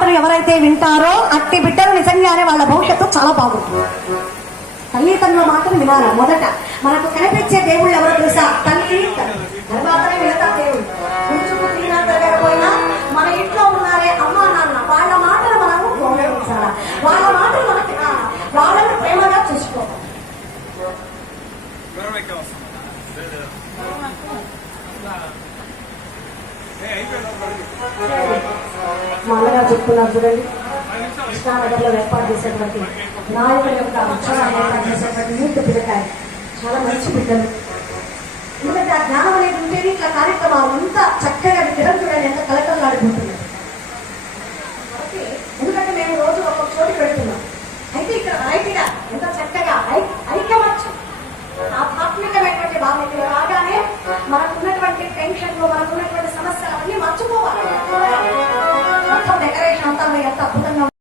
మాటను ఎవరైతే వింటారో అట్టి బిడ్డలు నిజంగానే వాళ్ళ భవిష్యత్తు చాలా బాగుంటుంది. తల్లిదండ్రుల మాటను వినాలి? మొదట మనకు కనిపించే దేవుళ్ళు ఎవరో తెలుసా? తల్లి తర్వాతనే మిగతా దేవుళ్ళు. కూర్చుకు తిరగకపోయినా మన ఇంట్లో ఉన్నారే అమ్మా నాన్న. వాళ్ళ మాటలు మనము గౌరవించాలి? వాళ్ళ మాటలు మనకి వాళ్ళని ప్రేమగా చూసుకోవాలి మా అన్నగారు చెప్తున్నారు చూడండి. కృష్ణానగర్లో ఏర్పాటు చేసేటువంటి నాయకుల యొక్క ఉత్సవాన్ని ఏర్పాటు చేసేటువంటి యూత్ పిల్లకాయ చాలా మంచి బిడ్డలు. ఎందుకంటే ఆ జ్ఞానం అనేది ఉంటేనే ఇట్లా కార్యక్రమాలు yang tak pernah